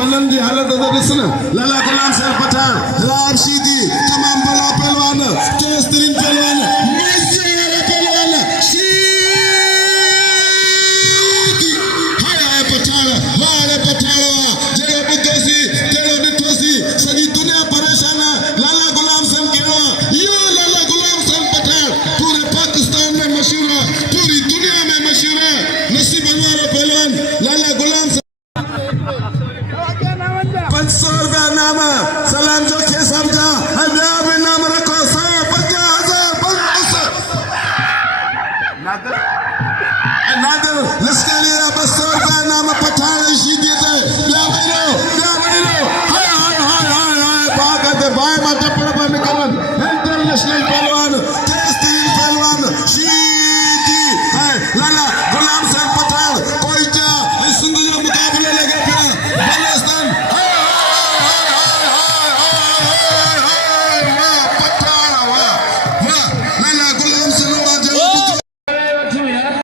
Malan की हालत ॾिस न लाला गुलाम साहब पठान लाभ सीधी तमाम बड़ा पहलवान तेज तरीन पहलवान मजे वाला पहलवान सीधी हाय पठान वाले पठानवा जेड़ो बुद्धोसी तेड़ो निठोसी सजी दुनिया परेशान लाला गुलाम साहब केवा यो लाला गुलाम साहब पठान पूरे पाकिस्तान में मशहूर है पूरी दुनिया में मशहूर है नसीब वाला पहलवान लाला गुलाम 500 रुपया नाम सलाम जो खे समझा ॿिया बि नाम रखो 150,000 नादिर